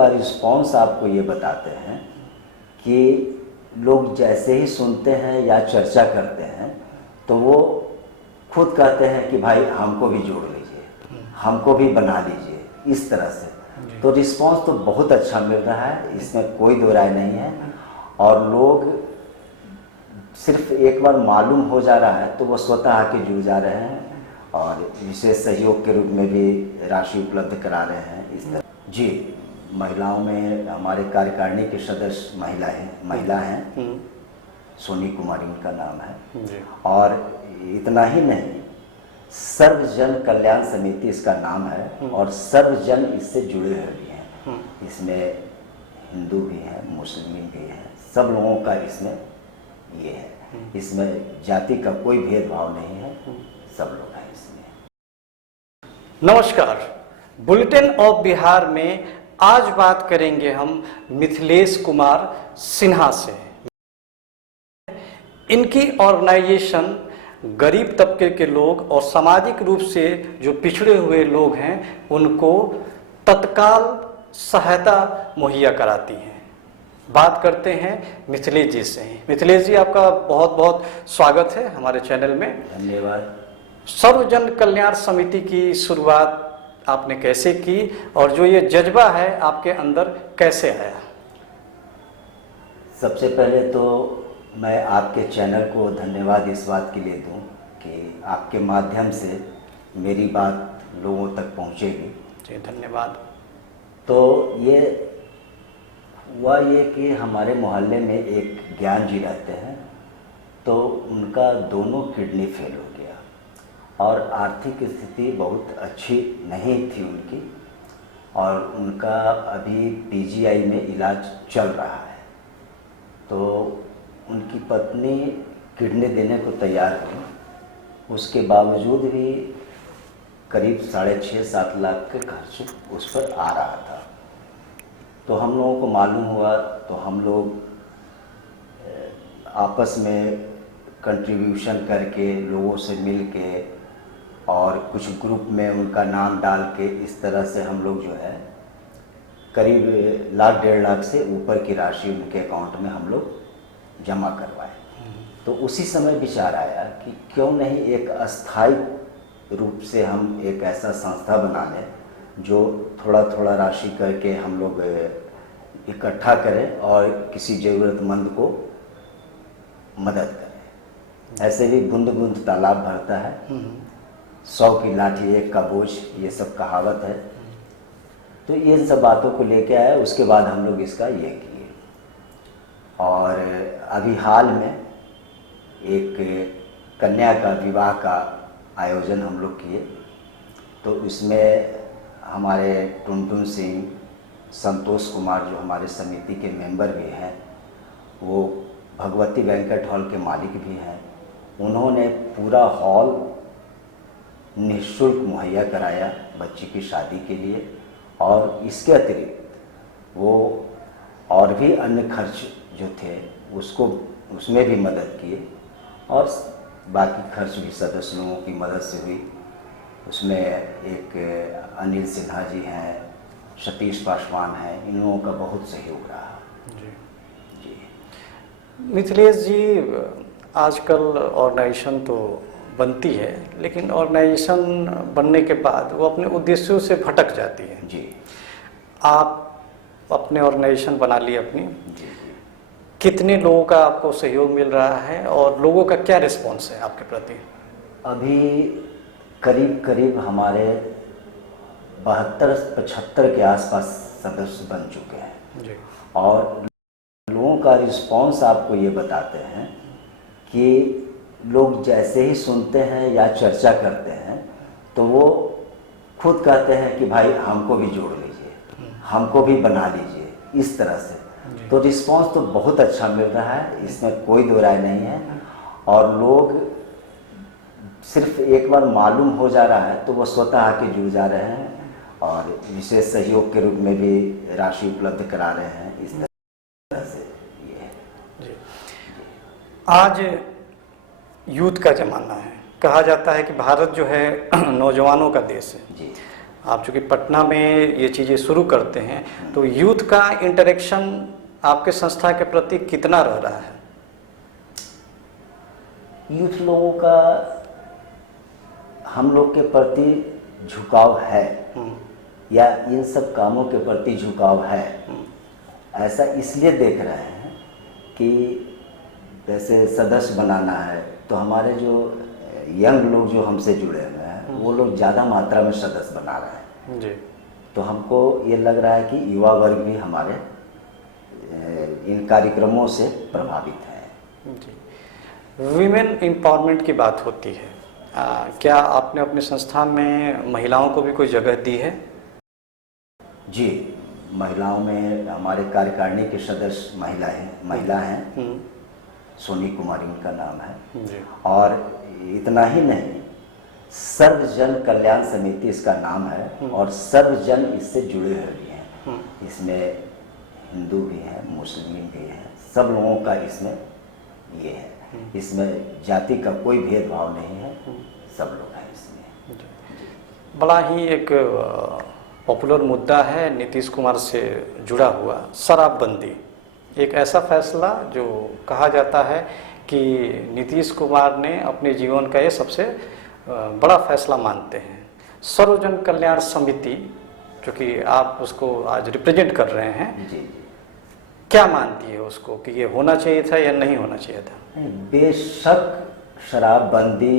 का रिस्पॉन्स आपको ये बताते हैं कि लोग जैसे ही सुनते हैं या चर्चा करते हैं तो वो खुद कहते हैं कि भाई हमको भी जोड़ लीजिए, हमको भी बना लीजिए, इस तरह से। तो रिस्पॉन्स तो बहुत अच्छा मिल रहा है, इसमें कोई दो राय नहीं है। और लोग सिर्फ एक बार मालूम हो जा रहा है तो वो स्वतः आके जुड़ जा रहे हैं और विशेष सहयोग के रूप में भी राशि उपलब्ध करा रहे हैं इस तरह। जी, महिलाओं में हमारे कार्यकारिणी के सदस्य महिला हैं, सोनी कुमारी उनका नाम है जी। और इतना ही नहीं, सर्वजन कल्याण समिति इसका नाम है और सर्वजन इससे जुड़े हुए भी हैं। इसमें हिंदू भी हैं, मुस्लिम भी हैं, सब लोगों का इसमें ये है। इसमें जाति का कोई भेदभाव नहीं है, सब लोग हैं इसमें। नमस्कार, बुलेटिन ऑफ बिहार में आज बात करेंगे हम मिथिलेश कुमार सिन्हा से। इनकी ऑर्गेनाइजेशन गरीब तबके के लोग और सामाजिक रूप से जो पिछड़े हुए लोग हैं उनको तत्काल सहायता मुहैया कराती हैं। बात करते हैं मिथिलेश जी से। मिथिलेश जी, आपका बहुत बहुत स्वागत है हमारे चैनल में। धन्यवाद। सर्वजन कल्याण समिति की शुरुआत आपने कैसे की और जो ये जज्बा है आपके अंदर कैसे आया? सबसे पहले तो मैं आपके चैनल को धन्यवाद इस बात के लिए दूं कि आपके माध्यम से मेरी बात लोगों तक पहुंचेगी। जी धन्यवाद। तो ये हुआ ये कि हमारे मोहल्ले में एक ज्ञान जी रहते हैं, तो उनका दोनों किडनी फेल हो गया और आर्थिक स्थिति बहुत अच्छी नहीं थी उनकी, और उनका अभी पीजीआई में इलाज चल रहा है। तो उनकी पत्नी किडनी देने को तैयार हुई, उसके बावजूद भी करीब 6.5-7 लाख के खर्च उस पर आ रहा था। तो हम लोगों को मालूम हुआ तो हम लोग आपस में कंट्रीब्यूशन करके लोगों से मिल के और कुछ ग्रुप में उनका नाम डाल के इस तरह से हम लोग जो है करीब 1-1.5 लाख से ऊपर की राशि उनके अकाउंट में हम लोग जमा करवाए। तो उसी समय विचार आया कि क्यों नहीं एक अस्थायी रूप से हम एक ऐसा संस्था बना लें जो थोड़ा थोड़ा राशि करके हम लोग इकट्ठा करें और किसी ज़रूरतमंद को मदद करें। ऐसे भी बूंद बूंद तालाब भरता है, 100 की लाठी एक का बोझ, ये सब कहावत है। तो ये सब बातों को लेके आया, उसके बाद हम लोग इसका ये किए। और अभी हाल में एक कन्या का विवाह का आयोजन हम लोग किए, तो इसमें हमारे टुनटुन सिंह, संतोष कुमार जो हमारे समिति के मेंबर भी हैं, वो भगवती बैंक्वेट हॉल के मालिक भी हैं, उन्होंने पूरा हॉल निःशुल्क मुहैया कराया बच्ची की शादी के लिए। और इसके अतिरिक्त वो और भी अन्य खर्च जो थे उसमें भी मदद किए, और बाकी खर्च भी सदस्य लोगों की मदद से हुई। उसमें एक अनिल सिन्हा जी हैं, सतीश पासवान हैं, इन लोगों का बहुत सहयोग रहा। जी। मिथिलेश जी, आजकल ऑर्गेनाइजेशन तो बनती है लेकिन ऑर्गेनाइजेशन बनने के बाद वो अपने उद्देश्यों से भटक जाती है। जी। आप अपने ऑर्गेनाइजेशन बना ली अपनी। जी। कितने लोगों का आपको सहयोग मिल रहा है और लोगों का क्या रिस्पॉन्स है आपके प्रति? अभी करीब करीब हमारे 72-75 के आसपास सदस्य बन चुके हैं जी। और लोगों का रिस्पॉन्स आपको ये बताते हैं कि लोग जैसे ही सुनते हैं या चर्चा करते हैं तो वो खुद कहते हैं कि भाई हमको भी जोड़ लीजिए, हमको भी बना लीजिए, इस तरह से। तो रिस्पॉन्स तो बहुत अच्छा मिल रहा है, इसमें कोई दो राय नहीं है। और लोग सिर्फ एक बार मालूम हो जा रहा है तो वो स्वतः आके जुड़ जा रहे हैं और विशेष सहयोग के रूप में भी राशि उपलब्ध करा रहे हैं, इस तरह से ये है। जी। आज यूथ का ज़माना है, कहा जाता है कि भारत जो है नौजवानों का देश है। जी। आप चूँकि पटना में ये चीज़ें शुरू करते हैं, तो यूथ का इंटरेक्शन आपके संस्था के प्रति कितना रह रहा है? यूथ लोगों का हम लोग के प्रति झुकाव है, या इन सब कामों के प्रति झुकाव है, ऐसा इसलिए देख रहे हैं कि जैसे सदस्य बनाना है तो हमारे जो यंग लोग जो हमसे जुड़े हुए हैं वो लोग ज़्यादा मात्रा में सदस्य बना रहे हैं जी। तो हमको ये लग रहा है कि युवा वर्ग भी हमारे इन कार्यक्रमों से प्रभावित है। जी। वीमेन एम्पावरमेंट की बात होती है, क्या आपने अपने संस्था में महिलाओं को भी कोई जगह दी है? जी, महिलाओं में हमारे कार्यकारिणी के सदस्य महिला हैं, सोनी कुमारी उनका नाम है जी। और इतना ही नहीं, सर्वजन कल्याण समिति इसका नाम है और सर्वजन इससे जुड़े हुए भी हैं। इसमें हिंदू भी हैं, मुस्लिम भी हैं, सब लोगों का इसमें ये है। इसमें जाति का कोई भेदभाव नहीं है, सब लोग हैं इसमें। बड़ा ही एक पॉपुलर मुद्दा है नीतीश कुमार से जुड़ा हुआ, शराबबंदी। एक ऐसा फैसला जो कहा जाता है कि नीतीश कुमार ने अपने जीवन का ये सबसे बड़ा फैसला मानते हैं। सर्वजन कल्याण समिति, चूँकि आप उसको आज रिप्रेजेंट कर रहे हैं, जी, क्या मानती है उसको कि ये होना चाहिए था या नहीं होना चाहिए था? बेशक शराबबंदी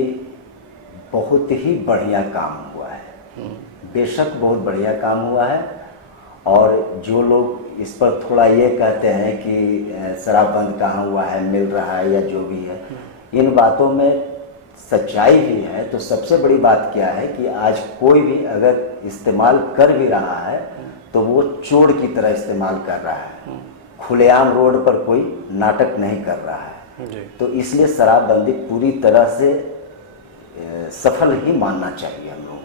बहुत ही बढ़िया काम हुआ है, बेशक बहुत बढ़िया काम हुआ है। और जो लोग इस पर थोड़ा ये कहते हैं कि शराब बंद कहाँ हुआ है, मिल रहा है या जो भी है, इन बातों में सच्चाई भी है। तो सबसे बड़ी बात क्या है कि आज कोई भी अगर इस्तेमाल कर भी रहा है तो वो चोर की तरह इस्तेमाल कर रहा है, खुलेआम रोड पर कोई नाटक नहीं कर रहा है जी। तो इसलिए शराबबंदी पूरी तरह से सफल ही मानना चाहिए हम लोगों को।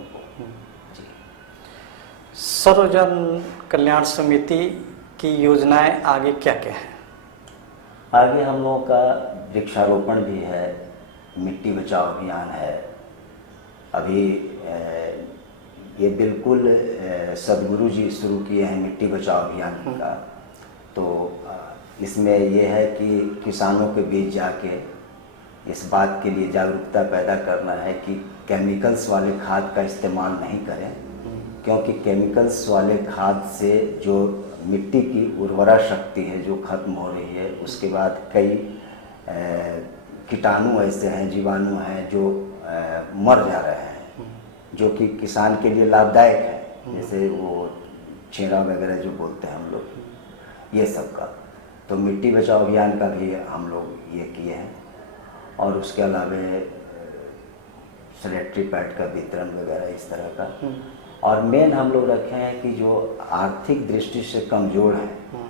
सर्वजन कल्याण समिति की योजनाएं आगे क्या क्या हैं? आगे हम लोगों का वृक्षारोपण भी है, मिट्टी बचाओ अभियान है। अभी ये बिल्कुल सदगुरु जी शुरू किए हैं मिट्टी बचाओ अभियान का। तो इसमें ये है कि किसानों के बीच जाके इस बात के लिए जागरूकता पैदा करना है कि केमिकल्स वाले खाद का इस्तेमाल नहीं करें, क्योंकि केमिकल्स वाले खाद से जो मिट्टी की उर्वरा शक्ति है जो खत्म हो रही है, उसके बाद कई कीटाणु ऐसे हैं, जीवाणु हैं जो मर जा रहे हैं, जो कि किसान के लिए लाभदायक है, जैसे वो छेड़ा वगैरह जो बोलते हैं हम लोग, ये सब का। तो मिट्टी बचाओ अभियान का भी हम लोग ये किए हैं और उसके अलावा सैनिटरी पैड का वितरण वगैरह इस तरह का। और मेन हम लोग रखे हैं कि जो आर्थिक दृष्टि से कमज़ोर हैं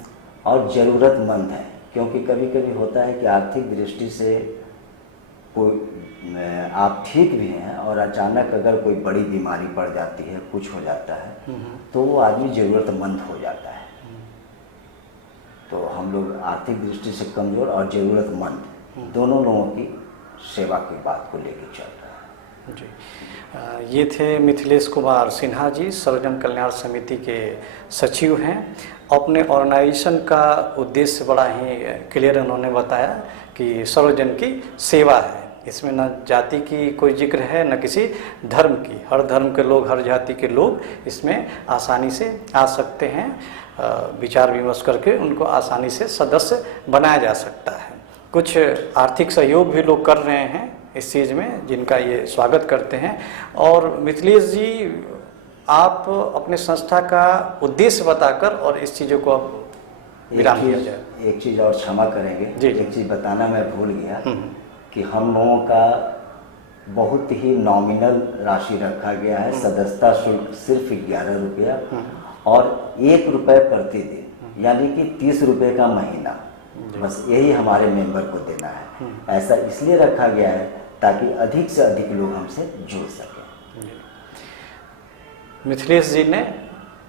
और ज़रूरतमंद हैं, क्योंकि कभी कभी होता है कि आर्थिक दृष्टि से कोई आप ठीक भी हैं और अचानक अगर कोई बड़ी बीमारी पड़ जाती है, कुछ हो जाता है, तो वो आदमी ज़रूरतमंद हो जाता है। तो हम लोग आर्थिक दृष्टि से कमज़ोर और ज़रूरतमंद दोनों लोगों की सेवा की बात को लेकर चल रहा है। जी, ये थे मिथिलेश कुमार सिन्हा जी, सर्वजन कल्याण समिति के सचिव हैं। अपने ऑर्गेनाइजेशन का उद्देश्य बड़ा ही क्लियर उन्होंने बताया कि सर्वजन की सेवा है, इसमें न जाति की कोई जिक्र है न किसी धर्म की। हर धर्म के लोग, हर जाति के लोग इसमें आसानी से आ सकते हैं, विचार विमर्श करके उनको आसानी से सदस्य बनाया जा सकता है। कुछ आर्थिक सहयोग भी लोग कर रहे हैं इस चीज़ में, जिनका ये स्वागत करते हैं। और मिथिलेश जी, आप अपने संस्था का उद्देश्य बताकर और इस चीज़ों को आप विराम दिया जाए। एक चीज़ और क्षमा करेंगे जी। एक चीज़ बताना मैं भूल गया कि हम लोगों का बहुत ही नॉमिनल राशि रखा गया है। सदस्यता शुल्क सिर्फ 11 रुपया और 1 रुपये प्रतिदिन, यानी कि 30 रुपये का महीना, बस यही हमारे मेंबर को देना है। ऐसा इसलिए रखा गया है ताकि अधिक से अधिक लोग हमसे जुड़ सकें। मिथिलेश जी ने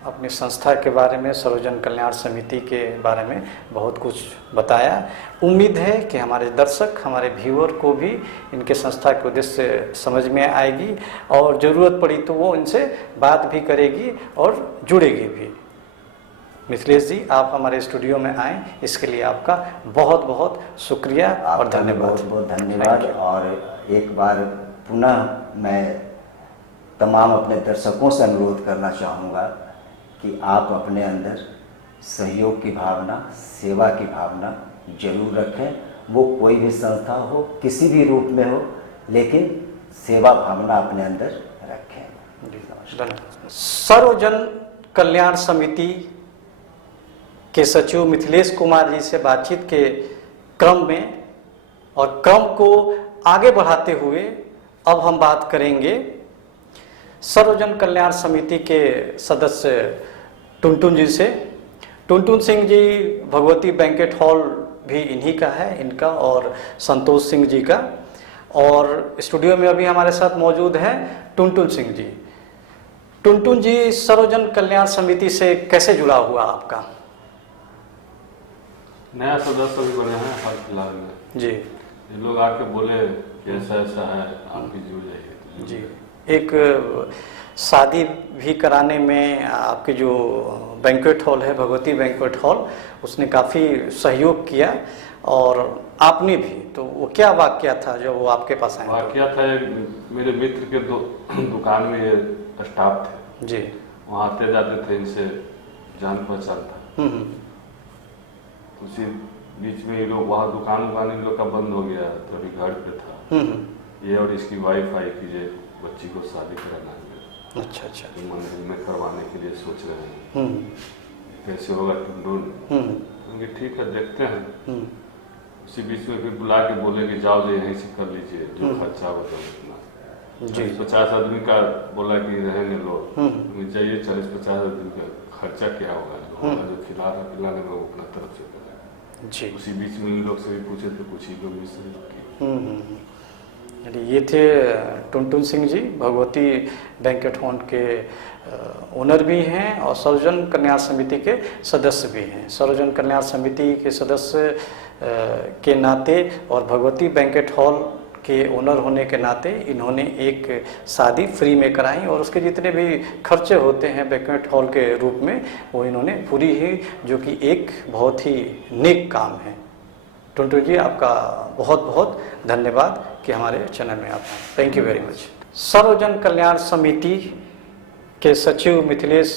अपनी संस्था के बारे में, सर्वजन कल्याण समिति के बारे में बहुत कुछ बताया। उम्मीद है कि हमारे दर्शक, हमारे व्यूअर को भी इनके संस्था के उद्देश्य समझ में आएगी और ज़रूरत पड़ी तो वो इनसे बात भी करेगी और जुड़ेगी भी। मिथिलेश जी, आप हमारे स्टूडियो में आए, इसके लिए आपका बहुत बहुत शुक्रिया और धन्यवाद। बहुत बहुत धन्यवाद। और एक बार पुनः मैं तमाम अपने दर्शकों से अनुरोध करना चाहूँगा कि आप अपने अंदर सहयोग की भावना, सेवा की भावना जरूर रखें। वो कोई भी संस्था हो, किसी भी रूप में हो, लेकिन सेवा भावना अपने अंदर रखें। सर्वजन कल्याण समिति के सचिव मिथिलेश कुमार जी से बातचीत के क्रम में और क्रम को आगे बढ़ाते हुए अब हम बात करेंगे सर्वजन कल्याण समिति के सदस्य टुनटुन जी से। टुनटुन सिंह जी, भगवती बैंकेट हॉल भी इन्हीं का है, इनका और संतोष सिंह जी का। और स्टूडियो में अभी हमारे साथ मौजूद हैं टुनटुन सिंह जी। टुनटुन जी, सर्वजन कल्याण समिति से कैसे जुड़ा हुआ आपका? नया सदस्य भी बने हैं हाल फिलहाल में जी। ये लोग आके बोले कि ऐसा ऐसा है, आप भी जुड़ जाइए। जी, एक शादी भी कराने में आपके जो बैंक्वेट हॉल है, भगवती बैंक्वेट हॉल, उसने काफ़ी सहयोग किया और आपने भी। तो वो क्या वाकया था जब वो आपके पास आए? वाकया था, मेरे मित्र के दुकान में ये स्टाफ थे जी, वहाँ आते जाते थे, इनसे जान पहचान था। उसी बीच में ये लोग वहाँ दुकान इन लोग का बंद हो गया, तो अभी घर पे था। ये और इसकी वाइफ आई कि ये बच्ची को शादी कराना है। अच्छा अच्छा। मंदिर में करवाने के लिए सोच रहे हैं, कैसे होगा ढूंढ। ठीक है, देखते हैं। उसी बीच में फिर बुला के बोले कि जाओ, जो यहीं से कर लीजिए, जो खर्चा होता है उतना। 40-50 आदमी का बोला कि रहने लो, जाइए, 40-50 आदमी का खर्चा क्या होगा, जो खिलाने में वो अपना तरफ से करेगा। जी। उसी बीच में इन लोग से भी पूछे तो कुछ ही लोग भी ये थे टुनटुन सिंह जी, भगवती बैंकेट हॉल के ओनर भी हैं और सर्वजन कल्याण समिति के सदस्य भी हैं। सर्वजन कल्याण समिति के सदस्य के नाते और भगवती बैंकेट हॉल के ओनर होने के नाते इन्होंने एक शादी फ्री में कराई और उसके जितने भी खर्चे होते हैं बैंक्वेट हॉल के रूप में, वो इन्होंने पूरी ही, जो कि एक बहुत ही नेक काम है। टुनटुन जी, आपका बहुत बहुत धन्यवाद कि हमारे चैनल में आप हैं। Thank you very much. सर्वजन कल्याण समिति के सचिव मिथिलेश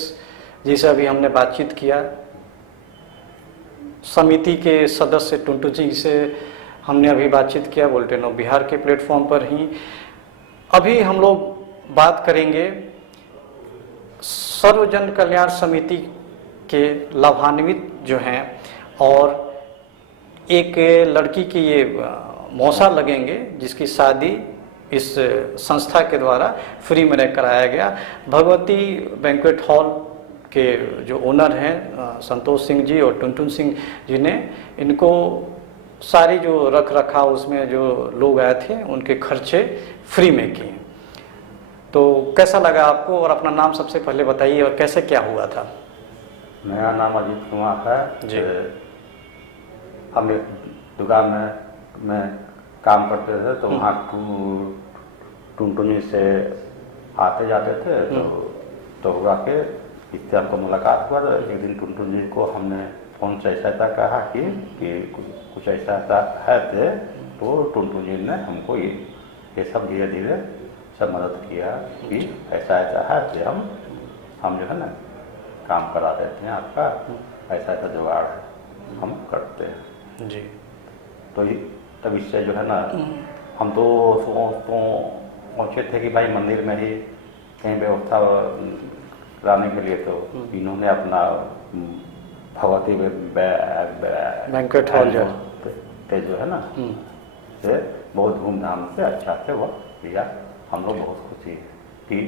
जी से अभी हमने बातचीत किया। समिति के सदस्य टुनटुन जी से हमने अभी बातचीत किया बुलेटिन ऑफ बिहार के प्लेटफॉर्म पर ही। अभी हम लोग बात करेंगे सर्वजन कल्याण समिति के लाभान्वित जो हैं और एक लड़की की ये मौसा लगेंगे जिसकी शादी इस संस्था के द्वारा फ्री में कराया गया। भगवती बैंक्वेट हॉल के जो ओनर हैं संतोष सिंह जी और टुनटुन सिंह जी ने इनको सारी जो रख रखाव उसमें जो लोग आए थे उनके खर्चे फ्री में किए। तो कैसा लगा आपको, और अपना नाम सबसे पहले बताइए और कैसे क्या हुआ था? मेरा नाम अजीत कुमार है जी। हम एक दुकान में काम करते थे, तो वहाँ टुनटुनी से आते जाते थे। तो हुआ के इससे हमको मुलाकात हुआ। तो एक दिन टुनटुन जी को हमने फोन से ऐसा कहा कि कुछ ऐसा है थे, तो टुनटुन जी ने हमको ये सब धीरे धीरे सब मदद किया कि ऐसा है कि हम जो है ना काम करा देते हैं, आपका ऐसा ऐसा जुगाड़ है, हम करते हैं जी। तो तब इससे जो है ना हम तो सोचे थे कि भाई मंदिर में ही कहीं व्यवस्था कराने के लिए, तो इन्होंने अपना भगवती बैंक्वेट हॉल जो है ना से बहुत धूमधाम से अच्छा से वो किया। हम लोग बहुत खुशी कि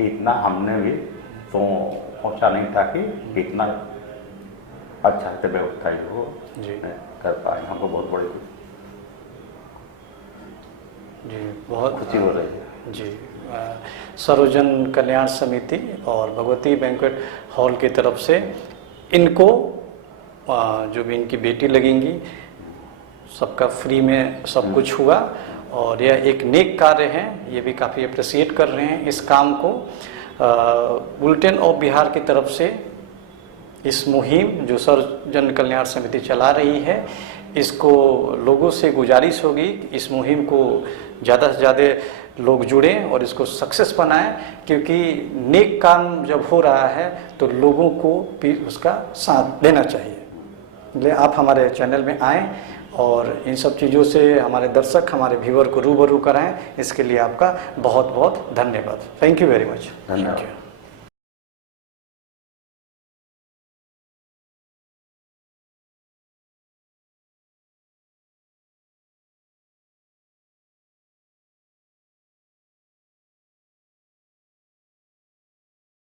इतना हमने भी तो सोचा नहीं था कि इतना अच्छा से व्यवस्था वो कर पाए। हमको बहुत बड़ी जी, बहुत खुशी हो रही है जी। सर्वजन कल्याण समिति और भगवती बैंक्वेट हॉल की तरफ से इनको जो भी इनकी बेटी लगेंगी सबका फ्री में सब कुछ हुआ और यह एक नेक कार्य है। ये भी काफ़ी अप्रिशिएट कर रहे हैं इस काम को। बुलेटिन ऑफ बिहार की तरफ से इस मुहिम जो सर्वजन कल्याण समिति चला रही है, इसको लोगों से गुजारिश होगी इस मुहिम को ज़्यादा से ज़्यादा लोग जुड़ें और इसको सक्सेस बनाएं, क्योंकि नेक काम जब हो रहा है तो लोगों को भी उसका साथ देना चाहिए। इसलिए आप हमारे चैनल में आएँ और इन सब चीज़ों से हमारे दर्शक, हमारे व्यूअर को रूबरू कराएं। इसके लिए आपका बहुत बहुत धन्यवाद। Thank you very much. धन्यवाद।